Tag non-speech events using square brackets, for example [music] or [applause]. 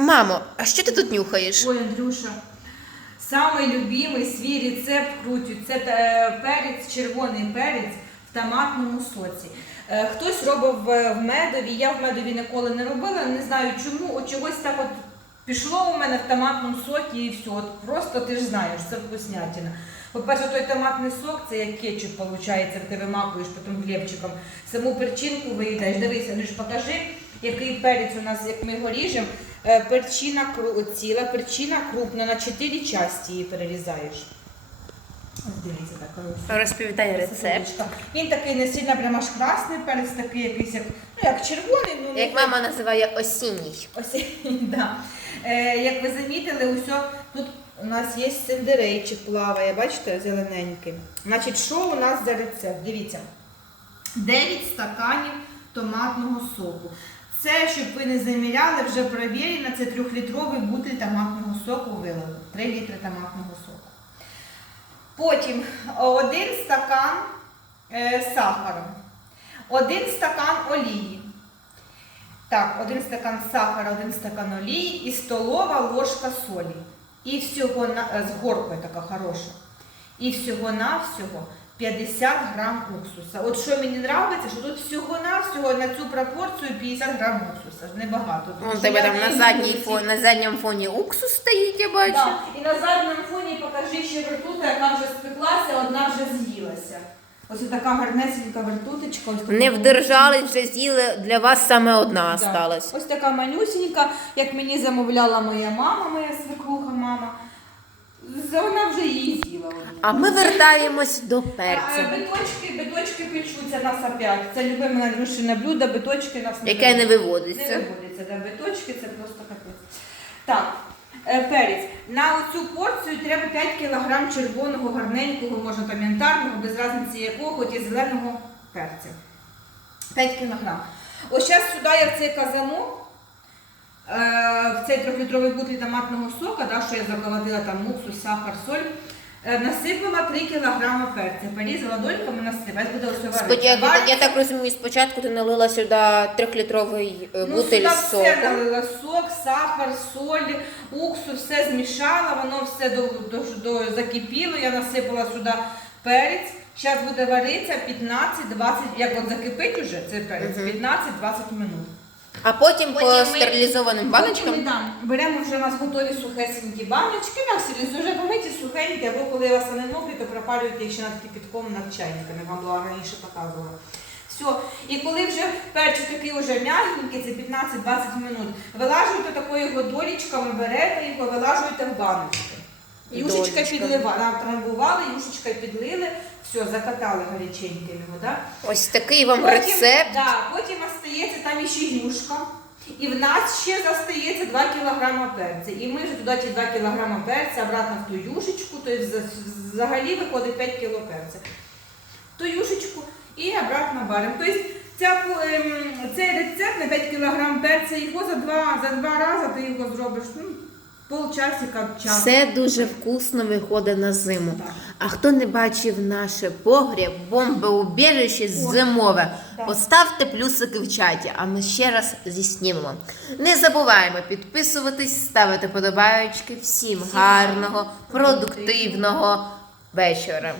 Мамо, а що ти тут нюхаєш? Ой, Андрюша, самий любимий свій рецепт крутю. Це е, перець, червоний перець в томатному соці. Е, Хтось робив в в медові, я в медові ніколи не робила, не знаю чому. От чогось так от пішло у мене в томатному сокі і все. От просто ти ж знаєш, це вкуснятина. По-перше, той томатний сок, це як кетчуп, виходить, ти вимакуєш потім хлібчиком. Саму перчинку виїдаєш. Дивися, Андрюш, покажи, який перець у нас, як ми його ріжемо. Е, Перчина ціла, перчина крупна, на 4 часті її перерізаєш. Дивіться, так ось. Розповідай рецепт. Він такий не сильно прямо аж красний перець, такий якийсь як, ну, як червоний, ну не Як мама називає осінній. Ось, [laughs] да. е, як ви замітили, усе, тут у нас є сендерейчик плаває, бачите, зелененький. Значить, що у нас за рецепт? Дивіться. 9 стаканів томатного соку. Це, щоб ви не заміряли, вже перевірено, це 3-літровий бутиль томатного соку вилили. 3 літри томатного соку. Потім один стакан е, сахару, один стакан олії. Так, один стакан сахара, один стакан олії і столова ложка солі. І всього на е, з горкою така хороша. І всього-навсього 50 грам уксуса. От що мені подобається, що тут всього-навсього на цю пропорцію 50 грам уксуса. Небагато. тому У що тебе я там не на, люблю задній ці- на задньому фоні уксус стоїть, я бачу. Да. І на задньому фоні покажи ще вертута, яка вже спеклася, одна вже з'їлася. Ось така гарнесенька вертуточка. Ось така Не вдержались, вже з'їли, для вас саме одна Да. осталась. Ось така манюсінька, як мені замовляла моя мама, моя свекруха мама. Вона вже її з'їла. А ми вертаємось до перця, Биточки, биточки печуться нас опять. Це любиме Андрюшине блюдо, биточки нас яке не Не виводиться. виводиться, да, биточки це просто капець. Так, е, перець. На цю порцію треба 5 кг червоного, гарненького, можна там янтарного, без різниці якого, хоч і зеленого перця. 5 кг. Ось зараз сюди я в цей казанок, в цей трьохлітровий бутиль томатного сока, да, що я заколотила там уксус, сахар, соль, е, насипала 3 кг перця. Порізала дольками, насипала. Буде все варити. Я, Вариться я так розумію, спочатку ти налила сюди трьохлітровий е, Ну, бутиль сюди з все налила сок, сахар, соль, уксус, все змішала, воно все до, до, до, закипіло, я насипала сюди перець. Зараз буде варитися 15-20, як от закипить уже цей перець, 15-20 минут. А потім, Потім по ми- стерилізованим баночкам. ми там беремо вже у нас готові сухесенькі баночки, на сирі, вже помиті сухенькі, або коли у вас вони мокрі, то пропалюєте їх ще над кипятком над чайниками, вам була раніше показувала. Все. І коли вже перчик такий вже м'ягенький, це 15-20 минут, вилажуєте такою його долічками, берете його, вилажуєте в баночки. Юшечка Долічками. підлива, нам трамбували, юшечка підлили, все, закатали гаряченьке його, да? Ось такий вам Потім, рецепт. Да, потім остається там ще юшка. І в нас ще застається 2 кг перця. І ми вже туди ті 2 кг перця обратно в ту юшечку, тобто взагалі виходить 5 кг перця. Ту юшечку і обратно варимо. Тобто ця, ем, цей рецепт на 5 кг перця, його за два, за два рази ти його зробиш. Полчасика час. Все дуже вкусно виходить на зиму. Так. А хто не бачив наше погріб, бомбоубіжище зимове, Так. поставте плюсики в чаті, а ми ще раз зіснімемо. Не забуваємо підписуватись, ставити подобаючки. Всім гарного, продуктивного вечора.